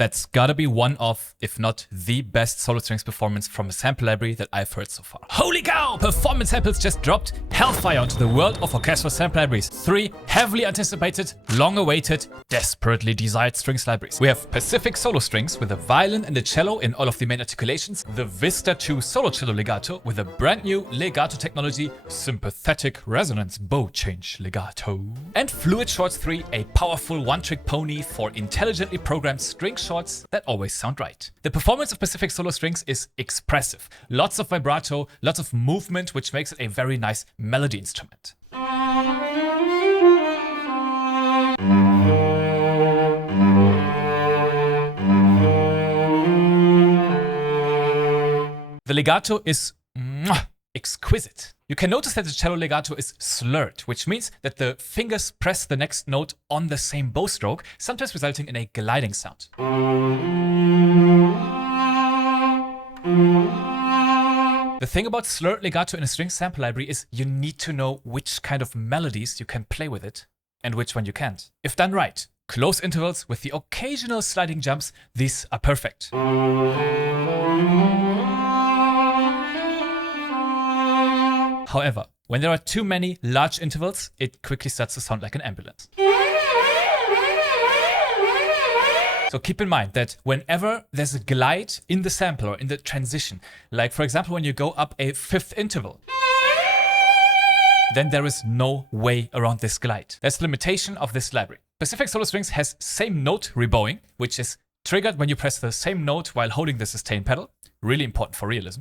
That's gotta be one of, if not the best solo strings performance from a sample library that I've heard so far. Holy cow! Performance samples just dropped hellfire onto the world of orchestral sample libraries. 3 heavily anticipated, long-awaited, desperately desired strings libraries. We have Pacific solo strings with a violin and a cello in all of the main articulations, the Vista 2 solo cello legato with a brand new legato technology, sympathetic resonance bow change legato, and Fluid Shorts 3, a powerful one-trick pony for intelligently programmed string shorts that always sound right. The performance of Pacific solo strings is expressive. Lots of vibrato, lots of movement, which makes it a very nice melody instrument. The legato is exquisite. You can notice that the cello legato is slurred, which means that the fingers press the next note on the same bow stroke, sometimes resulting in a gliding sound. The thing about slurred legato in a string sample library is you need to know which kind of melodies you can play with it and which one you can't. If done right, close intervals with the occasional sliding jumps, these are perfect. However, when there are too many large intervals, it quickly starts to sound like an ambulance. So keep in mind that whenever there's a glide in the sample or in the transition, like for example when you go up a 5th interval, then there is no way around this glide. That's the limitation of this library. Pacific Solo Strings has same note rebowing, which is triggered when you press the same note while holding the sustain pedal. Really important for realism.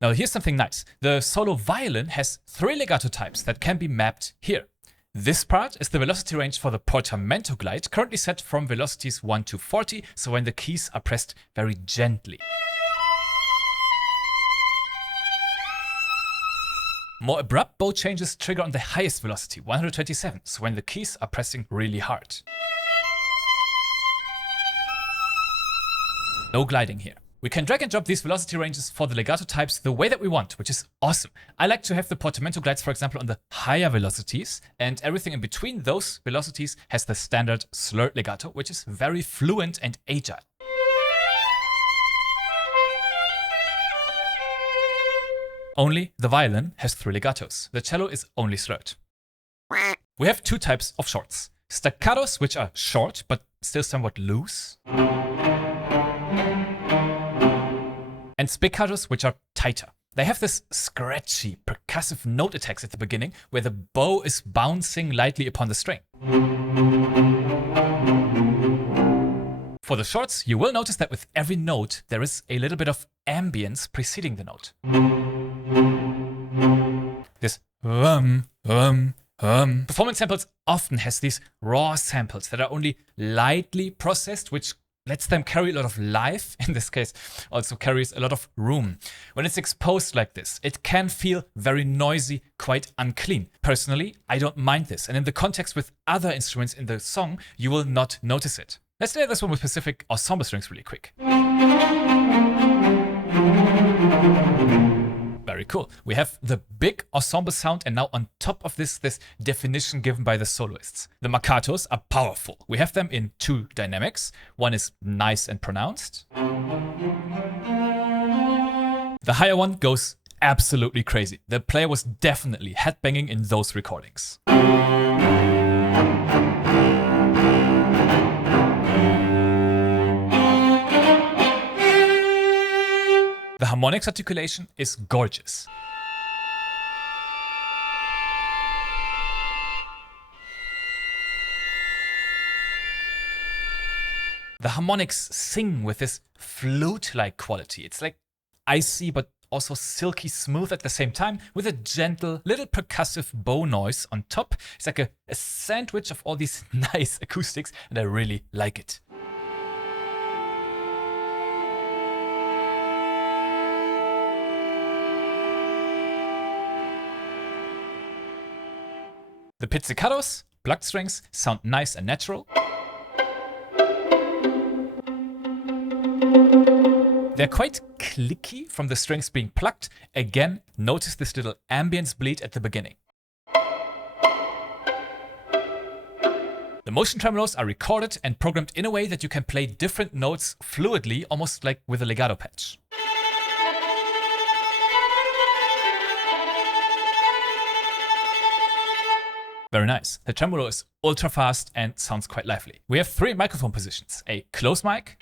Now here's something nice. The solo violin has 3 legato types that can be mapped here. This part is the velocity range for the portamento glide, currently set from velocities 1 to 40, so when the keys are pressed very gently. More abrupt bow changes trigger on the highest velocity, 127, so when the keys are pressing really hard. No gliding here. We can drag and drop these velocity ranges for the legato types the way that we want, which is awesome. I like to have the portamento glides, for example, on the higher velocities, and everything in between those velocities has the standard slurred legato, which is very fluent and agile. Only the violin has 3 legatos. The cello is only slurred. We have 2 types of shorts. Staccatos, which are short, but still somewhat loose. And spiccatos, which are tighter. They have this scratchy, percussive note attacks at the beginning, where the bow is bouncing lightly upon the string. For the shorts, you will notice that with every note, there is a little bit of ambience preceding the note. This Performance samples often has these raw samples that are only lightly processed, which lets them carry a lot of life, in this case also carries a lot of room. When it's exposed like this, it can feel very noisy, quite unclean. Personally, I don't mind this, and in the context with other instruments in the song, you will not notice it. Let's play this one with Pacific ensemble strings really quick. Very cool. We have the big ensemble sound, and now on top of this definition given by the soloists. The Marcatos are powerful. We have them in 2 dynamics. One is nice and pronounced. The higher one goes absolutely crazy. The player was definitely headbanging in those recordings. The harmonics articulation is gorgeous. The harmonics sing with this flute-like quality. It's like icy but also silky smooth at the same time, with a gentle little percussive bow noise on top. It's like a sandwich of all these nice acoustics, and I really like it. The Pizzicatos, plucked strings, sound nice and natural. They're quite clicky from the strings being plucked. Again, notice this little ambience bleed at the beginning. The motion tremolos are recorded and programmed in a way that you can play different notes fluidly, almost like with a legato patch. Very nice. The tremolo is ultra fast and sounds quite lively. We have 3 microphone positions: a close mic,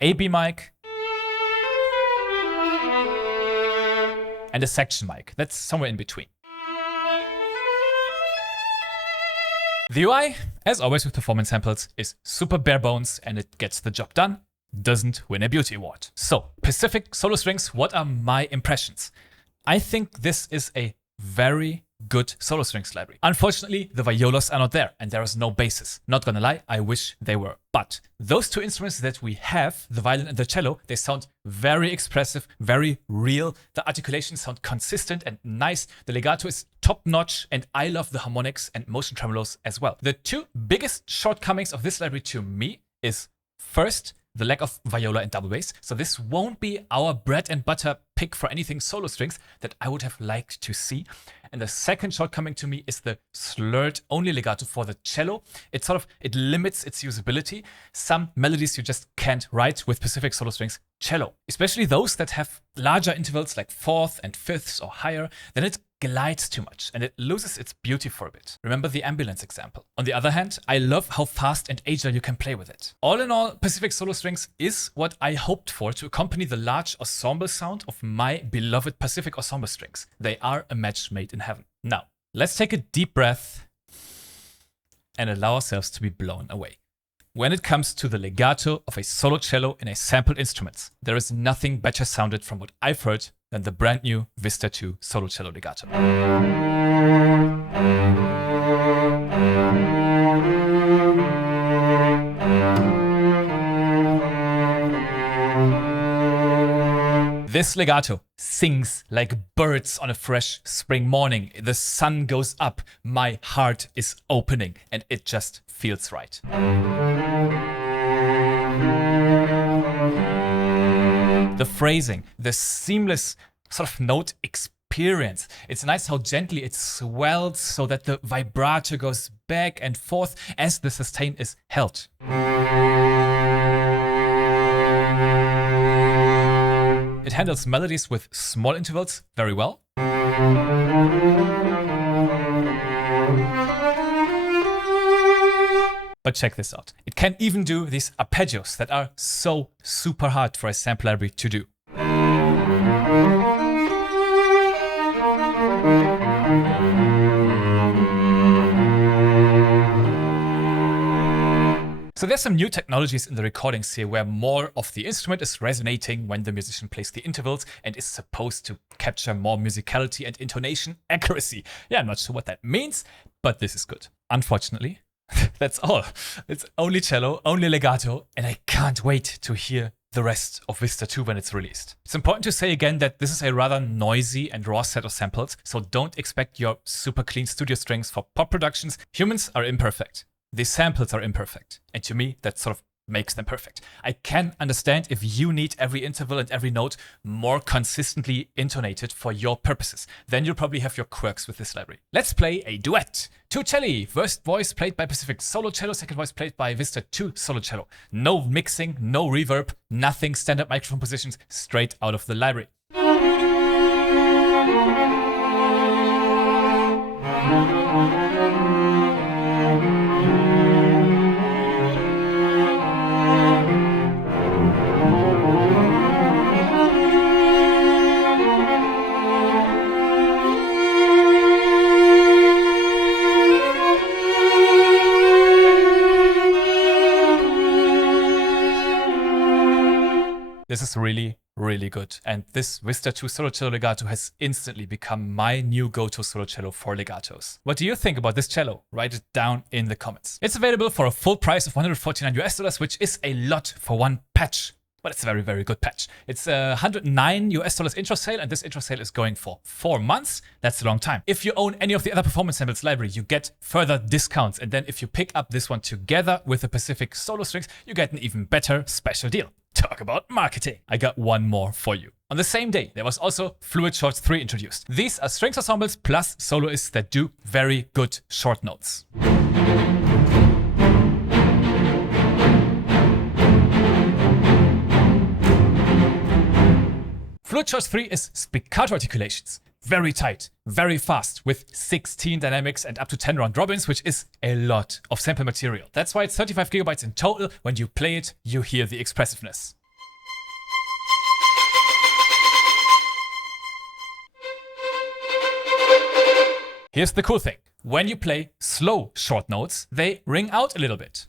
a B mic, and a section mic. That's somewhere in between. The UI, as always with performance samples, is super bare bones and it gets the job done. Doesn't win a beauty award. So, Pacific solo strings, what are my impressions? I think this is a very good solo strings library. Unfortunately, the violas are not there and there is no basses. Not gonna lie, I wish they were. But those 2 instruments that we have, the violin and the cello, they sound very expressive, very real. The articulations sound consistent and nice. The legato is top notch and I love the harmonics and motion tremolos as well. The 2 biggest shortcomings of this library to me is first, the lack of viola and double bass. So this won't be our bread and butter pick for anything solo strings that I would have liked to see. And the second shortcoming to me is the slurred only legato for the cello. It limits its usability. Some melodies you just can't write with Pacific solo strings cello, especially those that have larger intervals like 4th and 5ths or higher. Then it glides too much and it loses its beauty for a bit. Remember the ambulance example. On the other hand, I love how fast and agile you can play with it. All in all, Pacific solo strings is what I hoped for to accompany the large ensemble sound of my beloved Pacific ensemble strings. They are a match made in heaven. Now, let's take a deep breath and allow ourselves to be blown away. When it comes to the legato of a solo cello in a sampled instrument, there is nothing better sounded from what I've heard than the brand new Vista 2 solo cello legato. This legato sings like birds on a fresh spring morning. The sun goes up, my heart is opening, and it just feels right. The phrasing, the seamless sort of note experience. It's nice how gently it swells so that the vibrato goes back and forth as the sustain is held. It handles melodies with small intervals very well. But check this out. It can even do these arpeggios that are so super hard for a sample library to do. So there's some new technologies in the recordings here where more of the instrument is resonating when the musician plays the intervals and is supposed to capture more musicality and intonation accuracy. Yeah, I'm not sure what that means, but this is good. Unfortunately, that's all. It's only cello, only legato, and I can't wait to hear the rest of Vista 2 when it's released. It's important to say again that this is a rather noisy and raw set of samples, so don't expect your super clean studio strings for pop productions. Humans are imperfect. The samples are imperfect, and to me, that sort of makes them perfect. I can understand if you need every interval and every note more consistently intonated for your purposes. Then you'll probably have your quirks with this library. Let's play a duet. 2 celli, first voice played by Pacific solo cello, second voice played by Vista 2 solo cello. No mixing, no reverb, nothing, standard microphone positions, straight out of the library. This is really, really good. And this Vista 2 solo cello legato has instantly become my new go-to solo cello for legatos. What do you think about this cello? Write it down in the comments. It's available for a full price of $149 US, which is a lot for one patch. But it's a very, very good patch. It's a $109 US intro sale, and this intro sale is going for 4 months. That's a long time. If you own any of the other Performance Samples library, you get further discounts. And then if you pick up this one together with the Pacific Solo Strings, you get an even better special deal. Talk about marketing. I got one more for you. On the same day, there was also Fluid Shorts 3 introduced. These are strings ensembles plus soloists that do very good short notes. Fluid Shorts 3 is spiccato articulations. Very tight, very fast, with 16 dynamics and up to 10 round robins, which is a lot of sample material. That's why it's 35 gigabytes in total. When you play it, you hear the expressiveness. Here's the cool thing. When you play slow short notes, they ring out a little bit.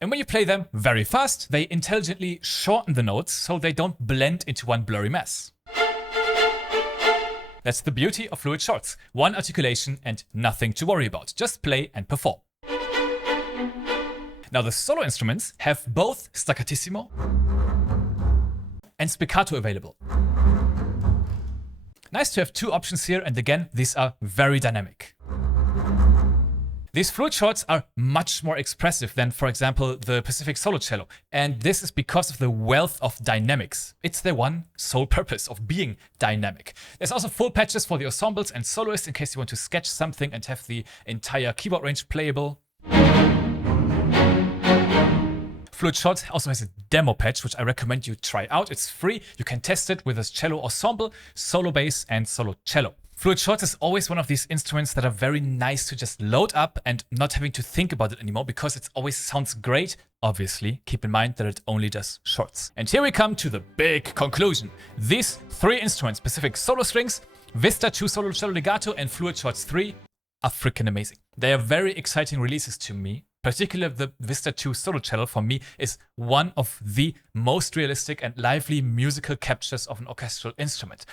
And when you play them very fast, they intelligently shorten the notes so they don't blend into one blurry mess. That's the beauty of Fluid Shorts. One articulation and nothing to worry about. Just play and perform. Now the solo instruments have both staccatissimo and spiccato available. Nice to have two options here, and again, these are very dynamic. These Fluid Shorts are much more expressive than, for example, the Pacific Solo Cello. And this is because of the wealth of dynamics. It's their one sole purpose of being dynamic. There's also full patches for the ensembles and soloists in case you want to sketch something and have the entire keyboard range playable. Fluid Shorts also has a demo patch, which I recommend you try out. It's free. You can test it with a cello ensemble, solo bass, and solo cello. Fluid Shorts is always one of these instruments that are very nice to just load up and not having to think about it anymore because it always sounds great. Obviously, keep in mind that it only does shorts. And here we come to the big conclusion. These three instruments, Pacific Solo Strings, Vista 2 Solo Cello Legato, and Fluid Shorts 3, are freaking amazing. They are very exciting releases to me. Particularly the Vista 2 Solo Cello for me is one of the most realistic and lively musical captures of an orchestral instrument.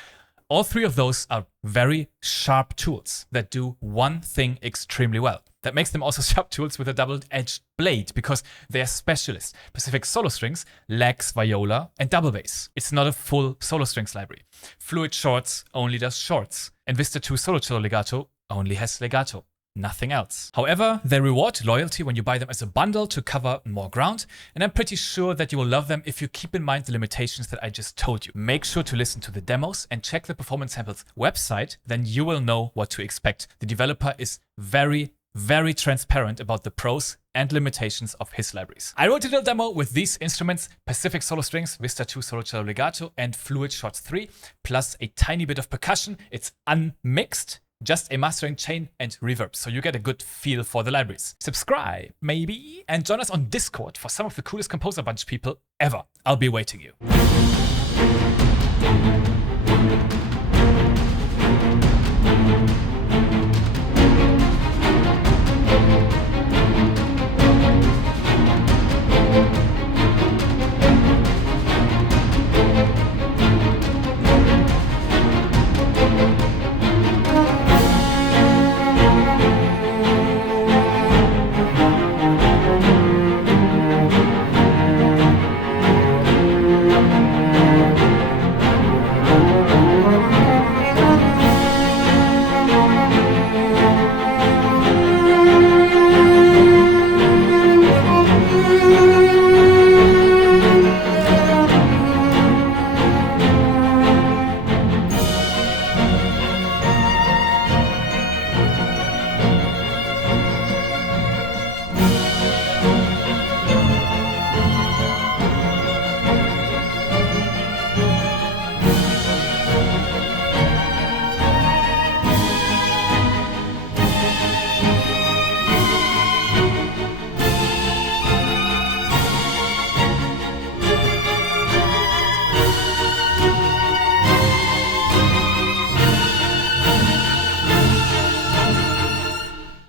All three of those are very sharp tools that do one thing extremely well. That makes them also sharp tools with a double-edged blade because they are specialists. Pacific Solo Strings lacks viola and double bass. It's not a full solo strings library. Fluid Shorts only does shorts. And Vista 2 Solo Cello Legato only has legato. Nothing else. However, they reward loyalty when you buy them as a bundle to cover more ground, and I'm pretty sure that you will love them if you keep in mind the limitations that I just told you. Make sure to listen to the demos and check the Performance Samples website, then you will know what to expect. The developer is very transparent about the pros and limitations of his libraries. I wrote a little demo with these instruments, Pacific Solo Strings, Vista 2 Solo Cello Legato, and Fluid Shorts 3, plus a tiny bit of percussion. It's unmixed. Just a mastering chain and reverb, so you get a good feel for the libraries. Subscribe, maybe, and join us on Discord for some of the coolest Composer Bunch people ever. I'll be waiting you.